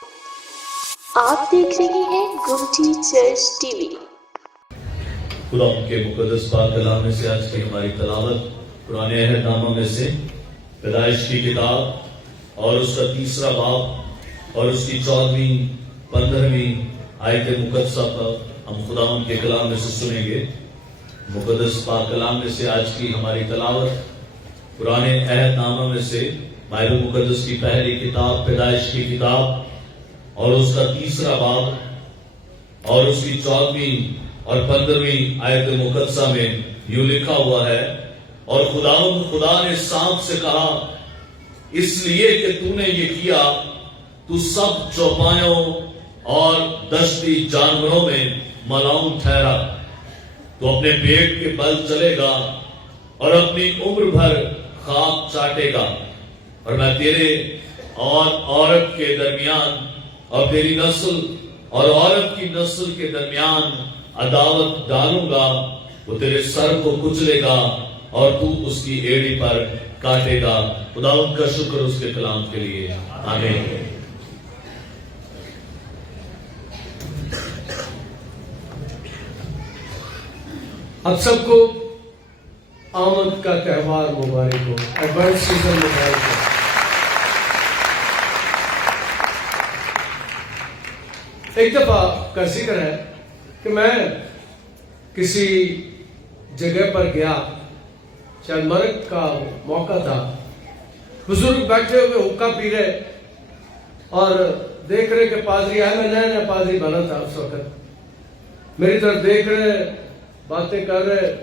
آپ دیکھ رہے ہیں گمٹی چرچ ٹی وی۔ خدا ان کے مقدس پاک کلام میں سے آج کی ہماری تلاوت قرآن عہد نامہ میں سے پیدائش کی کتاب اور اس کا 3 باب اور اس کی 14ویں 15ویں آیت مقدسہ پر ہم خدا ان کے کلام میں سے سنیں گے۔ مقدس پاک کلام میں سے آج کی ہماری تلاوت قرآن عہد نامہ میں سے بائبل مقدس کی پہلی کتاب پیدائش کی کتاب اور اس کا 3 باب اور اس کی 14ویں اور 15ویں آیت مقدسہ میں یوں لکھا ہوا ہے، اور خدا نے سانپ سے کہا، اس لیے کہ تو نے یہ کیا، تو سب چوپایوں اور دشتی جانوروں میں ملعون ٹھہرا، تو اپنے پیٹ کے بل چلے گا اور اپنی عمر بھر خاک چاٹے گا، اور میں تیرے اور عورت کے درمیان اور تیری نسل اور عورت کی نسل کے درمیان عداوت ڈالوں گا، وہ تیرے سر کو کچلے گا اور تو اس کی ایڑی پر کاٹے گا۔ خداوند کا شکر اس کے کلام کے لیے، آمین۔ اب سب کو آمد کا تہوار مبارک ہو، ایڈوانس سیزن مبارک ہو۔ ایک دفعہ کا ذکر ہے کہ میں کسی جگہ پر گیا، شاید مرگ کا موقع تھا، بزرگ بیٹھے ہوئے حقہ پی رہے اور دیکھ رہے کہ پادری آئے، میں نیا پادری بنا تھا اس وقت، میری طرف دیکھ رہے، باتیں کر رہے۔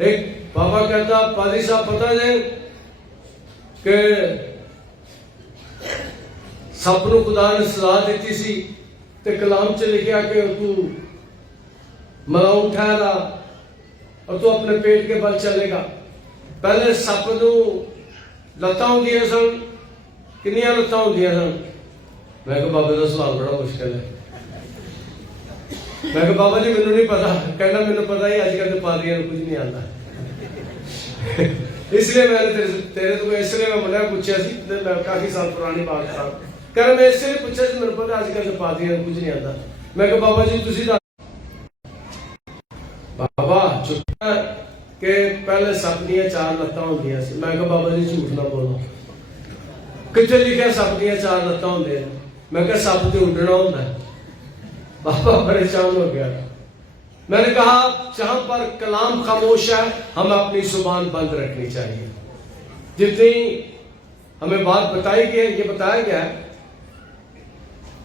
ایک بابا کہتا، پادری صاحب پتہ دیں کہ سپنوں خدا نے سزا دیتی سی تے کلام چ لکھیا کہ تو ملعون ٹھہرا اور تو اپنے پیٹ کے بل چلے گا۔ پہلے سپ نوں لتاں ہوندیاں سن، کنیاں لتاں ہوندیاں سن؟ میں کہ بابا دا سوال بڑا مشکل ہے۔ میں کہ بابا جی مینوں نہیں پتا، کہنا مینوں پتا ہی اج کل دے پادریاں نوں کچھ نہیں آندا، اس لیے میں نے تیرے تو اس لیے میں منہ پوچھا سی، میں کافی سال پرانی بات تھا، کہ میں اس لیے پوچھا سی، مینوں پتا اج کل دے پادریاں نوں کچھ نہیں آندا۔ میں کہ بابا جی تسی بابا چپ کہ پہلے سپ دیاں 4 لتاں ہوندیاں سی۔ میں کہ بابا جی جھوٹ نہ بولو، کتنے لکھیا سپ دیاں 4 لتاں ہوندیاں؟ میں کہ سپ تے اڈنا ہوندا ہے۔ بابا پریشان ہو گیا۔ میں نے کہا جہاں پر کلام خاموش ہے ہمیں اپنی زبان بند رکھنی چاہیے۔ جتنی ہمیں بات بتائی گئی ہے، یہ بتایا گیا ہے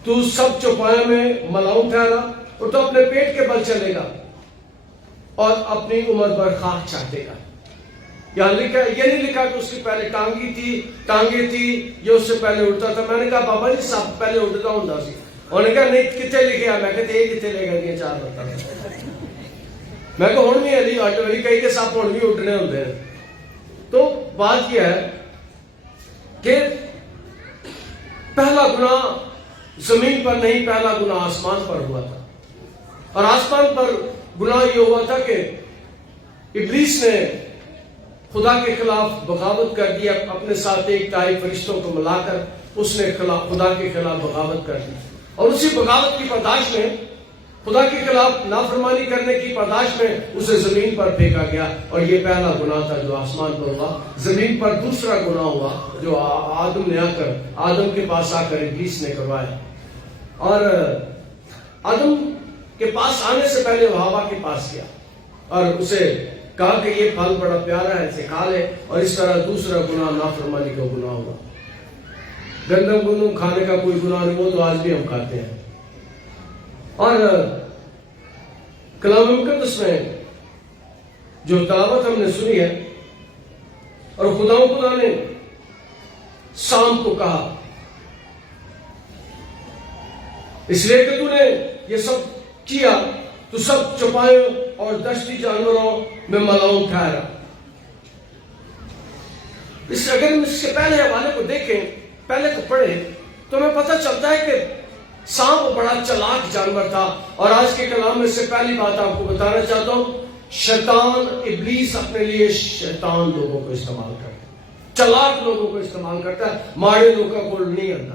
تو سب چوپایوں میں ملعون ٹھہرا اور تو اپنے پیٹ کے بل چلے گا اور اپنی عمر پر خاک چاٹے گا۔ یہاں لکھا، یہ نہیں لکھا کہ اس کی پہلے ٹانگیں تھی یا اس سے پہلے اڑتا تھا۔ میں نے کہا بابا جی سب پہلے اڑتا ہوں سی۔ انہوں نے کہا نہیں کتنے لکھے ہیں؟ میں کہتے یہ کتنے لے گا دیا 4 لتاں؟ میں کہ ہوں بھی علی اڈ والی کئی کہ سب ہوں بھی اڈنے ہوتے ہیں۔ تو بات یہ ہے کہ پہلا گناہ زمین پر نہیں، پہلا گناہ آسمان پر ہوا تھا، اور آسمان پر گناہ یہ ہوا تھا کہ ابلیس نے خدا کے خلاف بغاوت کر دیا، اپنے ساتھ 1 تہائی فرشتوں کو ملا کر اس نے خدا کے خلاف بغاوت کر دی، اور اسی بغاوت کی پاداش میں، خدا کے خلاف نافرمانی کرنے کی پاداش میں اسے زمین پر پھینکا گیا، اور یہ پہلا گناہ تھا جو آسمان پر ہوا۔ زمین پر دوسرا گناہ ہوا جو آدم کے پاس آ کر ابلیس نے کروایا، اور آدم کے پاس آنے سے پہلے وہ ہوا کے پاس گیا اور اسے کہا کہ یہ پھل بڑا پیارا ہے، اسے کھا لے، اور اس طرح دوسرا گناہ نافرمانی کا گناہ ہوا۔ گندم کھانے کا کوئی گناہ نہیں، وہ تو آج بھی ہم کھاتے ہیں۔ اور کلام مقدس میں جو تلاوت ہم نے سنی ہے، اور خدا نے سانپ کو کہا، اس لیے کہ تو نے یہ سب کیا، تو سب چوپایوں اور دشتی جانوروں میں ملعون ٹھہرا۔ اگر ہم اس کے پہلے حوالے کو دیکھیں، پہلے کو پڑھیں، تو ہمیں پتہ چلتا ہے کہ سانپ بڑا چلاک جانور تھا۔ اور آج کے کلام میں سے پہلی بات آپ کو بتانا چاہتا ہوں، شیطان ابلیس اپنے لیے شیطان لوگوں کو استعمال کرتا ہے، چلاک لوگوں کو استعمال کرتا ہے، ماڑے لوگوں کو نہیں آتا۔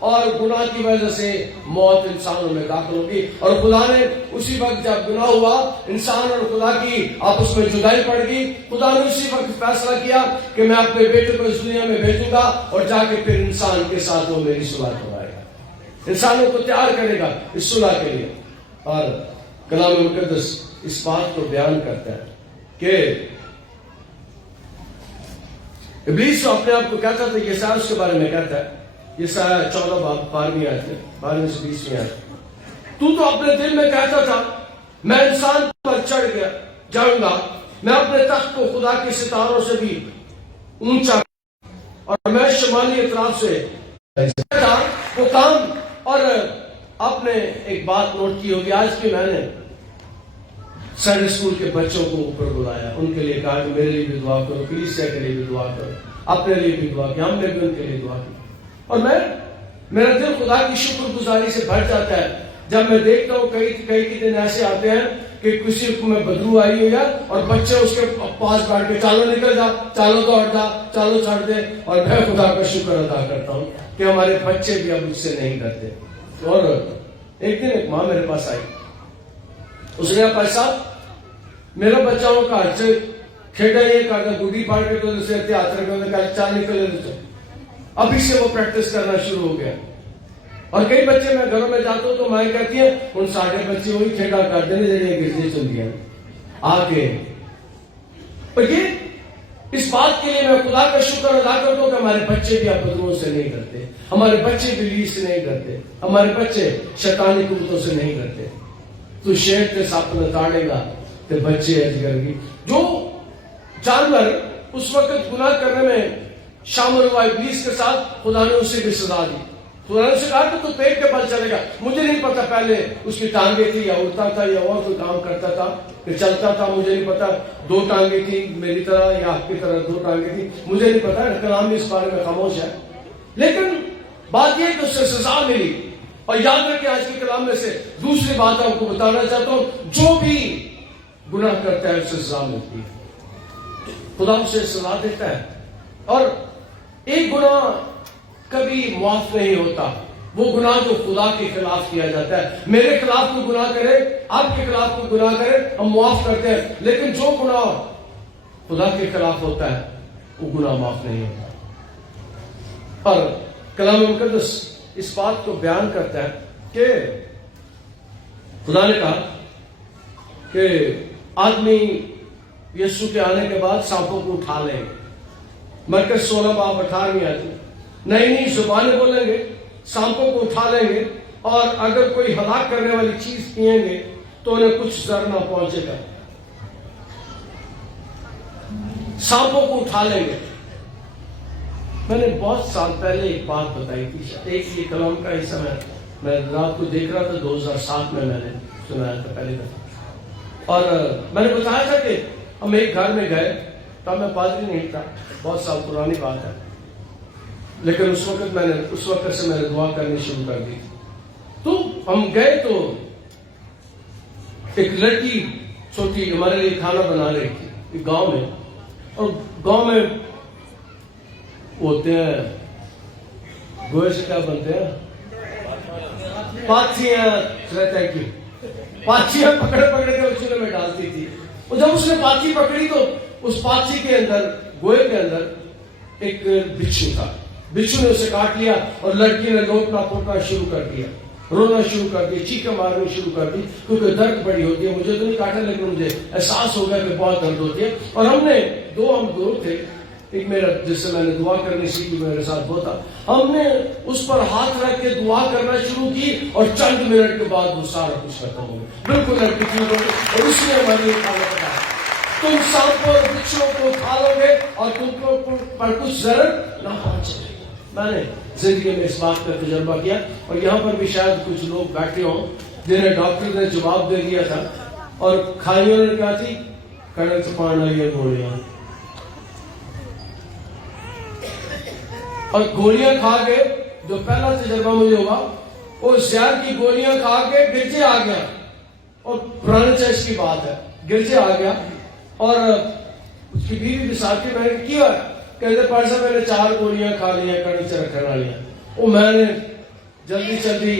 اور گناہ کی وجہ سے موت انسانوں میں داخل ہوگی. اور خدا نے اسی وقت جب گناہ ہوا, انسان اور خدا کی آپس میں جدائی پڑ گئی, خدا نے اسی وقت فیصلہ کیا کہ میں اپنے بیٹے کو اس دنیا میں بھیجوں گا اور جا کے پھر انسان کے ساتھ وہ میری صلح کروائے گا, انسانوں کو تیار کرے گا اس صلح کے لیے. اور کلام مقدس اس بات کو بیان کرتا ہے کہ ابلیس تو اپنے آپ کو کہتا تھا, یہ سارا اس کے بارے میں کہتا ہے, یہ سارا 14 باب 12 آیت ہے, 12 سے 20 میں آیت, تو اپنے دل میں کہتا تھا میں انسان پر چڑھ گیا جاؤں گا, میں اپنے تخت کو خدا کے ستاروں سے بھی اونچا, اور میں شمالی اطراف سے تھا وہ کام. اور آپ نے ایک بات نوٹ کی ہوگی, آج بھی میں نے سنڈے اسکول کے بچوں کو اوپر بلایا, ان کے لیے کہا کہ میرے لیے بھی دعا کرو, کلیسیا کے لیے بھی دعا کرو, اپنے لیے بھی دعا کی, ہم نے بھی ان کے لیے دعا کی. اور میرا دل خدا کی شکر گزاری سے بھر جاتا ہے جب میں دیکھتا ہوں کئی دن ایسے آتے ہیں کہ کسی کو میں بدبو آئی ہوئی ہے اور بچے اس کے پاس بیٹھ کے چالو نکل جا, چالو دوڑ جا, چالو چھڑ دے, اور میں خدا کا شکر ادا کرتا ہوں کہ ہمارے بچے بھی اب اس سے نہیں کرتے. اور ایک دن ایک ماں میرے پاس آئی, اس نے کہا صاحب میرا بچہ وہ گھر سے کھیڑا یہ کرتا, گڈی پھاڑ کے تو اسے ہاتھ رکھا, چال نکلے ابھی سے وہ پریکٹس کرنا شروع ہو گیا. اور کئی بچے میں گھروں میں جاتا ہوں تو مائیں کہتی ہیں ان سارے بچے وہی کھیڑا کرتے ہیں جڑی گرجے چلتی ہیں آ کے. اور یہ اس بات کے لیے میں خدا کا شکر ادا کرتا ہوں کہ ہمارے بچے بھی اب بدروؤں سے نہیں کرتے, ہمارے بچے بھی لی سے نہیں کرتے, ہمارے بچے شیطانی قوتوں سے نہیں کرتے. تو شیر کے ساتھ نتاڑے گا تو بچے اجگر گی. جو جانور اس وقت گناہ کرنے میں شامل ہوا ابلیس کے ساتھ, خدا نے اسے بھی سزا دی. خدا نے اسے کہا کہ تو پیٹ کے بل چلے گا. مجھے نہیں پتا پہلے اس کی ٹانگیں تھی یا اڑتا تھا یا اور کوئی کام کرتا تھا کہ چلتا تھا, مجھے نہیں پتا. 2 ٹانگیں تھی میری طرح یا آپ کی طرح 2 ٹانگیں تھی, مجھے نہیں پتا, کلام بھی اس بارے میں خاموش ہے. لیکن بات یہ کہ اس سے سزا ملی. اور یاد رکھیں آج کے کلام میں سے دوسری بات آپ کو بتانا چاہتا ہوں, جو بھی گناہ کرتا ہے اسے سزا ملتی ہے, خدا اسے سزا دیتا ہے. اور ایک گناہ کبھی معاف نہیں ہوتا, وہ گناہ جو خدا کے خلاف کیا جاتا ہے. میرے خلاف کوئی گناہ کرے, آپ کے خلاف کوئی گناہ کرے, ہم معاف کرتے ہیں. لیکن جو گناہ خدا کے خلاف ہوتا ہے وہ گناہ معاف نہیں ہوتا. اور کلام مقدس اس بات کو بیان کرتا ہے کہ خدا نے کہا کہ آدمی یسوع کے آنے کے بعد سانپوں کو اٹھا لیں گے. مرکز 16 باب 18 آتی, نئی زبانیں بولیں گے, سانپوں کو اٹھا لیں گے, اور اگر کوئی ہلاک کرنے والی چیز پئیں گے تو انہیں کچھ زر نہ پہنچے گا. سانپوں کو اٹھا لیں گے. میں نے بہت سال پہلے ایک بات بتائی تھی, ایک یہ کلام کا حصہ میں رات کو دیکھ رہا تھا, 2007 میں نے سنایا تھا پہلے دفعہ. اور میں نے بتایا تھا کہ ہم ایک گھر میں گئے, تب میں پادری نہیں تھا, بہت سال پرانی بات ہے, لیکن اس وقت سے میں نے دعا کرنی شروع کر دی. تو ہم گئے تو ایک لڑکی چھوٹی ہمارے لیے کھانا بنا رہی تھی گاؤں میں. اور گاؤں میں ہوتے ہیں گوئے سے کیا بنتے ہیں, پاتھیاں پکڑ کے اس چولہے میں ڈالتی تھی. اور جب اس نے پاتھی پکڑی تو اس پاتھی کے اندر, گوئے کے اندر ایک بچھو تھا. بچھو نے اسے کاٹ لیا اور لڑکی نے لوٹنا پوٹنا شروع کر دیا, رونا شروع کر دیا, چیخیں مارنی شروع کر دی, کیونکہ درد بڑی ہوتی ہے. مجھے تو نہیں کاٹا لیکن مجھے احساس ہو گیا کہ بہت درد ہوتی ہے. اور ہم دو تھے, ایک میرا جس سے میں نے دعا کرنی سیکھی میرے ساتھ وہ تھا. ہم نے اس پر ہاتھ رکھ کے دعا کرنا شروع کی اور چند منٹ کے بعد وہ سارا کچھ ختم ہو گیا, بالکل لڑکی ٹھیک ہو گئی. اور اس نے ہمارے کھانا پکایا. تم سانپوں اور بچھوں کو کھا لو گے اور تم پر کچھ ضرر نہ پہنچے. میں نے زندگی میں اس بات کا تجربہ کیا, اور یہاں پر بھی شاید کچھ لوگ بیٹھے ہوں جنہیں ڈاکٹر نے جواب دے دیا تھا اور کھائیوں نے کہا تھی کڑک سے پاڑنا یہ گولیاں, اور گولیاں کھا کے جو پہلا تجربہ مجھے ہوا وہ زہر کی گولیاں کھا کے گرجے آ گیا. اور پرانے چرچ کی بات ہے, گرجے آ گیا. اور اس کی بیوی بھی ساتھ میں نے کہتے پاڑ صاحب میں نے 4 گولیاں کھا لی ہیں کڑک سے رکھنے والی. وہ میں نے جلدی جلدی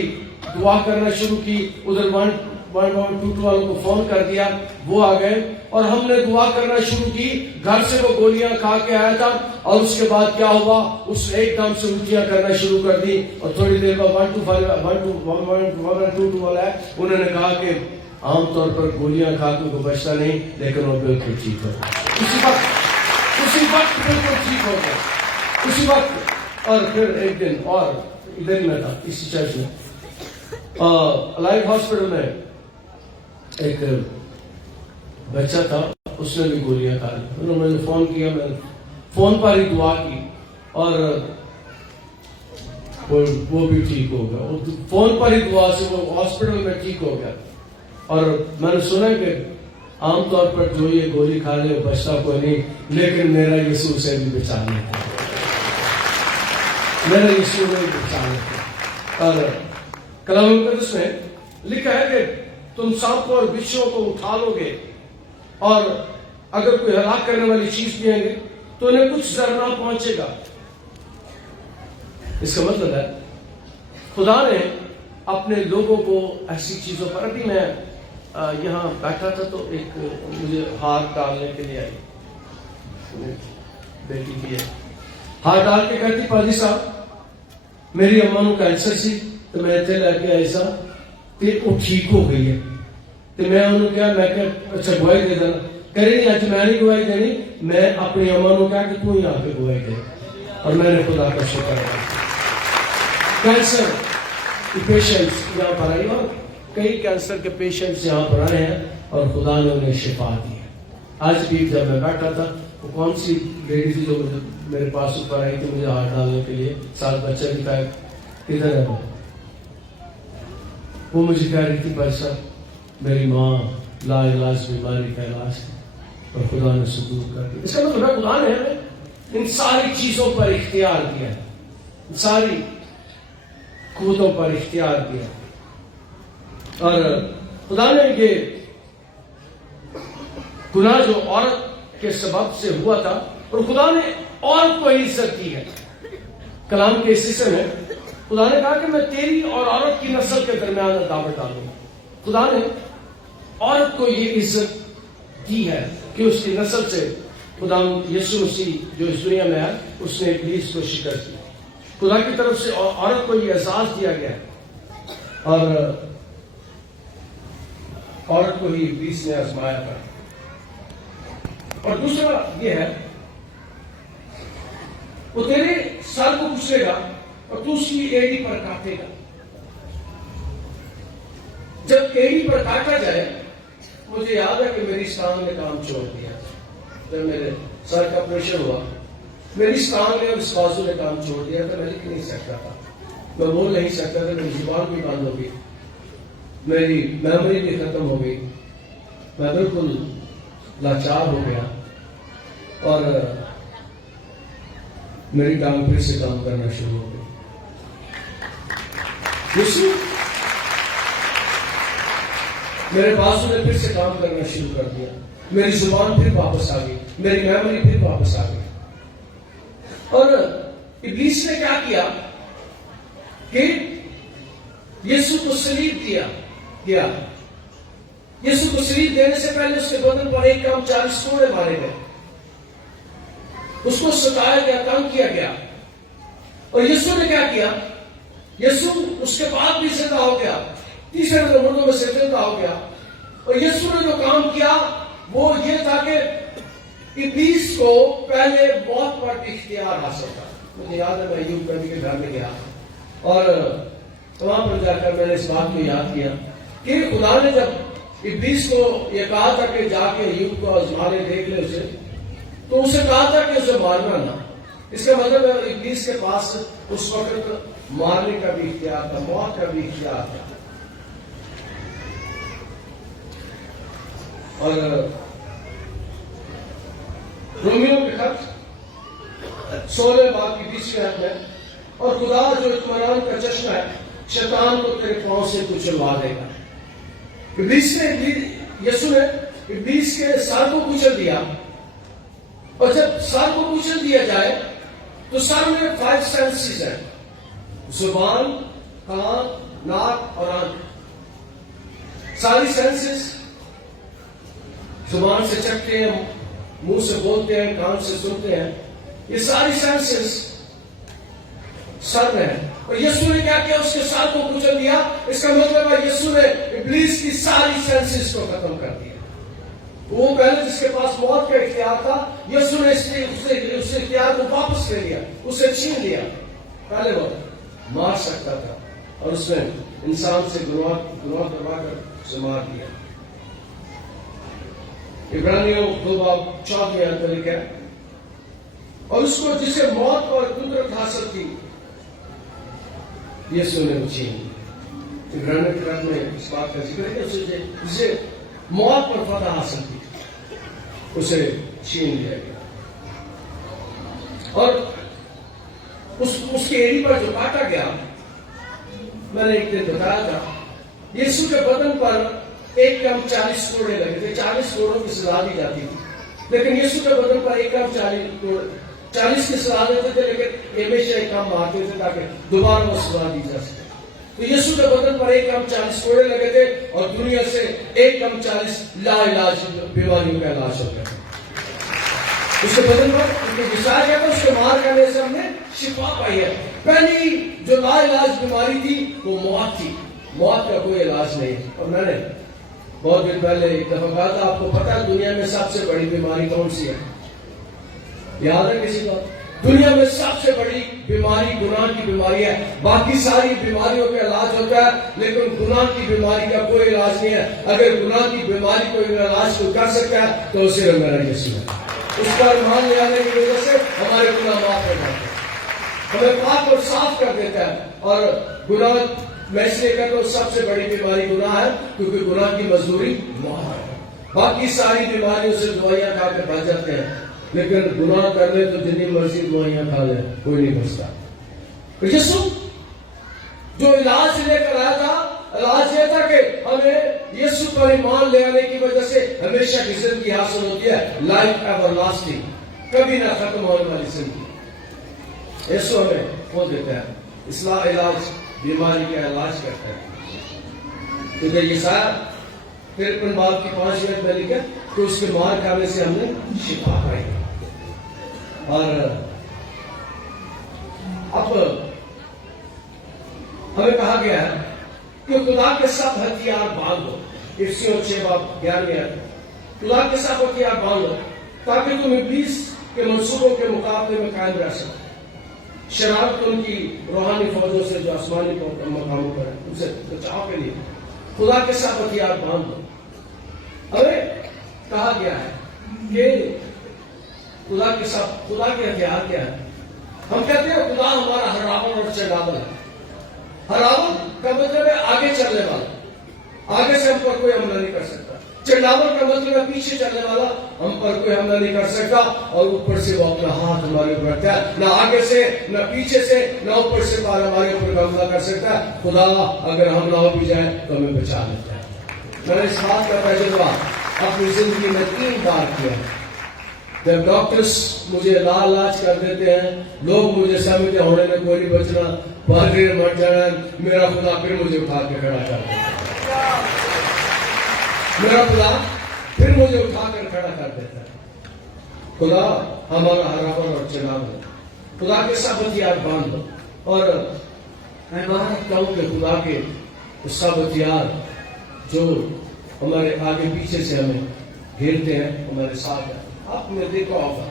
دعا کرنا شروع کی. ادھر 112 والوں کو فون کر دیا, وہ آ گئے اور ہم نے دعا کرنا شروع کی. گھر سے وہ گولیاں کھا کے آیا تھا اور اس کے بعد کیا ہوا, اس نے ایک دم سے الٹیاں کرنا شروع کر دی. اور تھوڑی دیر بعد 112 والا ہے, انہوں نے کہا کہ عام طور پر گولیاں کھا کے کوئی بچتا نہیں, لیکن وہ بالکل ٹھیک ہو گیا اسی وقت بالکل ٹھیک ہو گیا اسی وقت. اور پھر ایک دن اور ادھر ہی میں تھا اسی چرچ میں, لائف ہاسپٹل میں ایک بچہ تھا, اس نے بھی گولیاں کھا لی. انہوں نے مجھے فون کیا, میں نے فون پر ہی دعا کی اور وہ بھی ٹھیک ہو گیا. فون پر ہی دعا سے وہ ہاسپٹل میں ٹھیک ہو گیا. اور میں نے سنا کہ عام طور پر جو یہ گولی کھا لے وہ بچتا کوئی نہیں, لیکن میرا یسوع سے بھی بچا لیتا, میرا یسوع نے بھی بچا لیتا. اور کلام مقدس میں لکھا ہے کہ تم سانپوں اور بچھوؤں کو اٹھا لو گے, اور اگر کوئی ہلاک کرنے والی چیز پئیں گے تو انہیں کچھ زر نہ پہنچے گا. اس کا مطلب ہے خدا نے اپنے لوگوں کو ایسی چیزوں پر, ابھی میں یہاں بیٹھا تھا تو ایک مجھے ہار ڈالنے کے لیے آئی, بیٹی کی ہے, ہار ڈال کے کہتی پادری صاحب میری اماں کو کینسر سی تو میں اتنے لے کے آئی سا کہ وہ ٹھیک ہو گئی ہے. تو میں انہوں نے کہا, میں کہ اچھا گواہی دے دینا. کرے نہیں, اچھا میں نہیں گواہی دینی, میں اپنی اماں کو کہا کہ تو ہی آ کے گواہی دے. اور میں نے خدا کا شکر ادا کیا. کینسر کے پیشنٹس یہاں پر آئی, اور کئی کینسر کے پیشنٹس یہاں پر آئے ہیں اور خدا نے انہیں شفا دی ہے. آج بھی جب میں بیٹھا تھا, وہ کون سی لیڈی تھی جو میرے پاس اوپر آئی تھی مجھے ہاتھ ڈالنے کے لیے, ساتھ بچہ بھی تھا, کدھر ہے وہ مجھے کہہ رہی تھی بھائی صاحب میری ماں لا علاج بیماری کا علاج ہے اور خدا نے صدور کر دیا. اس کا مطلب ہے خدا نے ہمیں ان ساری چیزوں پر اختیار دیا ہے, ان ساری قوتوں پر اختیار دیا. اور خدا نے یہ گناہ جو عورت کے سبب سے ہوا تھا, اور خدا نے عورت کو عزت دی ہے. کلام کے اس حصے میں خدا نے کہا کہ میں تیری اور عورت کی نسل کے درمیان عداوت ڈالوں گا. خدا نے عورت کو یہ عزت دی ہے کہ اس کی نسل سے خدا یسوع مسیح جو اس دنیا میں ہے اس نے ابلیس کو شکست دی. خدا کی طرف سے عورت کو یہ اعزاز دیا گیا اور عورت کو ہی ابلیس نے آزمایا تھا. اور دوسرا یہ ہے وہ تیرے سر کو کچلے گا اور تو اس کی ایڑی پر کاٹے گا. جب ایڑی پر کاٹا جائے, مجھے یاد ہے کہ میری ٹانگ نے کام چھوڑ دیا. جب میرے سر کا آپریشن ہوا میری ٹانگ نے اور اس بازو نے کام چھوڑ دیا تھا. میں لکھ نہیں سکتا تھا, میں بول نہیں سکتا تھا, میری زبان بھی بند ہو گئی, میری میموری بھی ختم ہو گئی, میں بالکل لاچار ہو گیا اور میری ٹانگ پھر سے کام کرنا شروع ہو گئی. میرے بازو نے پھر سے کام کرنا شروع کر دیا, میری زبان پھر واپس آ گئی, میری میموری پھر واپس آ گئی. اور ابلیس نے کیا کیا کہ یسوع کو صلیب دیا گیا. یسوع کو صلیب دینے سے پہلے اس کے بدن پر ایک کام 40 کوڑے مارے گئے, اس کو ستایا گیا, تنگ کیا گیا. اور یسوع نے کیا کیا, یسوع اس کے بعد بھی زندہ ہو گیا, تیسرے دن مردوں میں سے زندہ ہو گیا. اور یسوع نے جو کام کیا وہ یہ تھا کہ ابلیس کو پہلے موت پر اختیار حاصل تھا. مجھے یاد ہے میں ایوب نبی کے گھر میں گیا اور وہاں پر جا کر میں نے اس بات کو یاد کیا کہ خدا نے جب ابلیس کو یہ کہا تھا کہ جا کے ایوب کو آزما لے, دیکھ لے اسے, تو اسے کہا تھا کہ اسے مارنا نہ. اس کا مطلب ہے ابلیس کے پاس اس وقت مارنے کا بھی اختیار تھا, موت کا بھی اختیار تھا. اور رومیوں کے خط 16 باب کی 20 آیت میں, اور خدا جو اطمینان کا چشمہ ہے شیطان کو تیرے پاؤں سے کچلوا دے گا. ابلیس نے یسوع نے ابلیس کے سر کو کچل دیا, اور جب سر کو کچل دیا جائے تو سر میں 5 سینسز ہیں, زبان, کان، ناک اور آنکھ، ساری سینسز، زبان سے چکھتے ہیں، منہ سے بولتے ہیں، کان سے سنتے ہیں، یہ ساری سینسز سر میں ہے. اور یسوع نے کیا کیا؟ اس کے سر کو کچل دیا. اس کا مطلب ہے یسوع نے ابلیس کی ساری سینسز کو ختم کر دیا. وہ پہلے جس کے پاس موت کا اختیار تھا، یسوع نے اس اختیار کو واپس لے لیا، اسے چھین لیا. پہلے وہ مار سکتا تھا اور اس نے انسان سے گناہ کروا کر اسے مار دیا. عبرانیوں 2:4 میں لکھا ہے، اور اس کو جسے موت پر قدرت حاصل تھی یسوع نے چھین لی. عبرانیوں کی رات میں اس بات کا ذکر ہے کہ جسے موت پر فتح حاصل تھی اسے چھین لیا گیا. اور اس کی ایڑی پر جو کاٹا گیا، میں نے ایک دن بتایا تھا، یسوع کے بدن پر ایک کم 40 کوڑے لگے تھے. 40 کوڑوں کی سزا دی جاتی تھی، لیکن یسوع کے بدن پر ایک کم 40 کی سزا دیتے تھے، لیکن ہمیشہ ایک کام مارتے تھے تاکہ دوبارہ وہ سزا دی جا سکے. تو یسوع کے بدن پر ایک کم 40 کوڑے لگے تھے اور دنیا سے ایک کم 40 لا علاج بیماریوں کا علاج ہو گیا. اس کے بدن پر بچھایا گیا تھا، اس کے مار کرنے سے ہم نے شفا پائی ہے. پہلی جو لا علاج بیماری تھی وہ موت تھی. موت کا کوئی علاج نہیں. اور میں نے بہت دن پہلے ایک دفعہ کہا تھا، آپ کو پتا ہے دنیا میں سب سے بڑی بیماری کون سی ہے؟ یاد ہے کسی کو؟ دنیا میں سب سے بڑی بیماری گناہ کی بیماری ہے. باقی ساری بیماریوں کا علاج ہوتا ہے، لیکن گناہ کی بیماری کا کوئی علاج نہیں ہے. اگر گناہ کی بیماری کو علاج کوئی کر سکتا ہے تو صرف میرا یسوع ہے. اس کا ایمان لے آنے کی وجہ سے ہمارے گناہ معاف ہو جاتے ہیں، ہمیں پاک اور صاف کر دیتا ہے. اور گناہ میں اس لیے کہتا ہوں سب سے بڑی بیماری گناہ ہے، کیونکہ گناہ کی مزدوری موت ہے. باقی ساری بیماریوں سے دوائیاں کھا کے بچ جاتے ہیں، لیکن گناہ کر لے تو جتنی مرضی دوائیاں کھا لے کوئی نہیں بچتا. یسوع جو علاج لے کر آیا تھا، علاج یہ تھا کہ ہمیں یسوع پر ایمان لے آنے کی وجہ سے ہمیشہ کی زندگی حاصل ہوتی ہے، لائف ایور لاسٹنگ، کبھی نہ ختم ہونے والی زندگی. یسوع ہمیں وہ دیتا ہے، اصلاح علاج، بیماری کا علاج کرتا ہے. کیونکہ یہ سارا 53 باب کی 5 میں لکھا کہ اس کے مار کھانے سے ہم نے شفا پائی. اور اب ہمیں کہا گیا ہے کہ خدا کے سب ہتھیار باندھو. افسیوں 6:11 خدا کے سب ہتھیار باندھو تاکہ تم ابلیس کے منصوبوں کے مقابلے میں قائم رہ سکو. شرارت ان کی روحانی فوجوں سے جو آسمانی مقاموں پر ہے، ان سے بچاؤ کے لیے خدا کے سب ہتھیار باندھو. ہمیں کہا گیا ہے کہ خدا کے ہتھیار کیا ہے؟ ہم کہتے ہیں خدا ہمارا ہراون اور چنگاول ہے. ہراون کا مطلب ہے آگے چلنے والا، آگے سے ہم پر کوئی حملہ نہیں کر سکتا. چنگاول کا مطلب ہے پیچھے چلنے والا، ہم پر کوئی حملہ نہیں کر سکتا. اور اوپر سے وہ اپنا ہاتھ ہمارے اوپر رکھتا ہے، نہ آگے سے نہ پیچھے سے نہ اوپر سے پار ہمارے اوپر حملہ کر سکتا ہے. خدا اگر حملہ ہو بھی جائے تو ہمیں بچا لیتا ہے. میں نے اس بات کا تجربہ اپنی زندگی میں 3 بار کیا. جب ڈاکٹرز مجھے علاج کر دیتے ہیں، لوگ مجھے سمجھتے ہونے میں کوئی نہیں بچنا، باہر مر جانا، میرا خدا پھر مجھے اٹھا کے کھڑا کر دیتا ہے. میرا خدا پھر مجھے اٹھا کر کھڑا کر دیتا ہے. خدا ہمارا ہراون اور چنگاول. خدا کے سب ہتھیار باندھو. اور میں بات کہوں کہ خدا کے سب ہتھیار جو ہمارے آگے پیچھے سے ہمیں گھیرتے ہیں، ہمارے ساتھ ہیں. آپ نے دیکھا ہوگا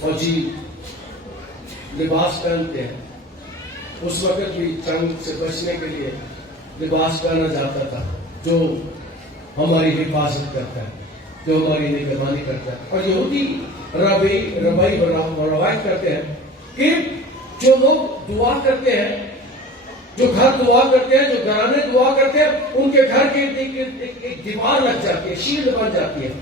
فوجی لباس پہنتے ہیں. اس وقت بھی جنگ سے بچنے کے لیے لباس پہنا جاتا تھا جو ہماری حفاظت کرتا ہے، جو ہماری نگرانی کرتا ہے. اور یہودی روایت کرتے ہیں کہ جو لوگ دعا کرتے ہیں، جو گھر دعا کرتے ہیں، جو گھرانے دعا کرتے ہیں، ان کے گھر کے ایک دیوار لگ جاتی ہے، شیلڈ بن جاتی ہے.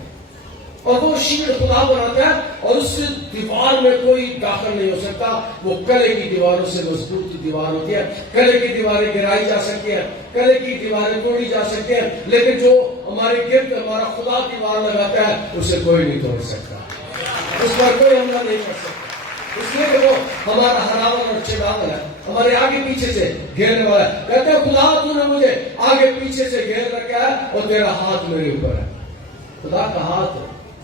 اور وہ شیلڈ خدا بناتا ہے اور اس دیوار میں کوئی داخل نہیں ہو سکتا. وہ کلے کی دیواروں سے مضبوط دیوار ہوتی ہے. کلے کی دیواریں گرائی جا سکتی ہیں، کلے کی دیواریں توڑی جا سکتی ہیں، لیکن جو ہمارے گرد ہمارا خدا دیوار لگاتا ہے اسے کوئی نہیں توڑ سکتا، اس پر کوئی حملہ نہیں کر سکتا. اس لیے کہ وہ ہمارا ہراون اور چڑھاون ہے, ہمارے آگے پیچھے سے گھیرنے والا ہے. کہتے ہیں خدا تو نے مجھے آگے پیچھے سے گھیر رکھا ہے اور تیرا ہاتھ میرے اوپر ہے. خدا کا ہاتھ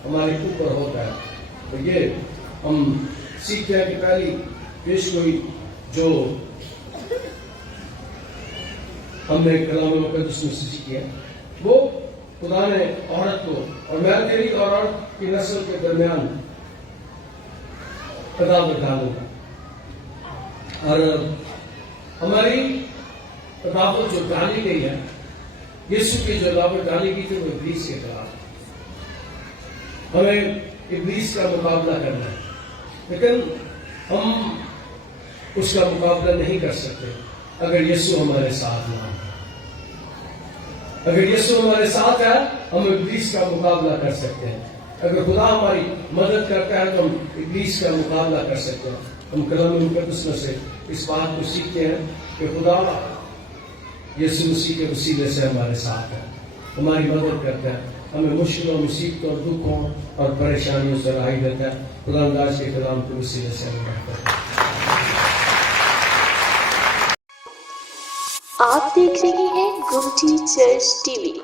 ہمارے اوپر ہوتا ہے. تو یہ ہم سیکھتے ہیں کہ پہلی پیش گوئی جو ہم نے کلام مقدس میں سیکھی ہے وہ خدا نے عورت کو اور میں تیری اور عورت کی نسل کے درمیان عداوت ڈالوں گا. اور ہماری عداوت جو ڈالی گئی ہے, یسوع کی جو عداوت ڈالی گئی تھی وہ ابلیس کے خلاف. ہمیں ابلیس کا مقابلہ کرنا ہے, لیکن ہم اس کا مقابلہ نہیں کر سکتے اگر یسوع ہمارے ساتھ نہ ہو. اگر یسوع ہمارے ساتھ ہے ہم ابلیس کا مقابلہ کر سکتے ہیں. اگر خدا ہماری مدد کرتا ہے تو ہم ابلیس کا مقابلہ کر سکتے ہیں. ہم کلام مقدس میں سے اس بات کو سیکھتے ہیں کہ خدا یسوع مسیح کے وسیلے سے ہمارے ساتھ ہے, ہماری مدد کرتا ہے, ہمیں مشکلوں, مصیبتوں, دکھوں اور پریشانیوں سے رہائی دیتا ہے. خدا انداز کے کلام کے وسیلے سے ہمیں کرتا ہے. آپ دیکھ رہے ہیں گمٹی چرچ ٹی وی.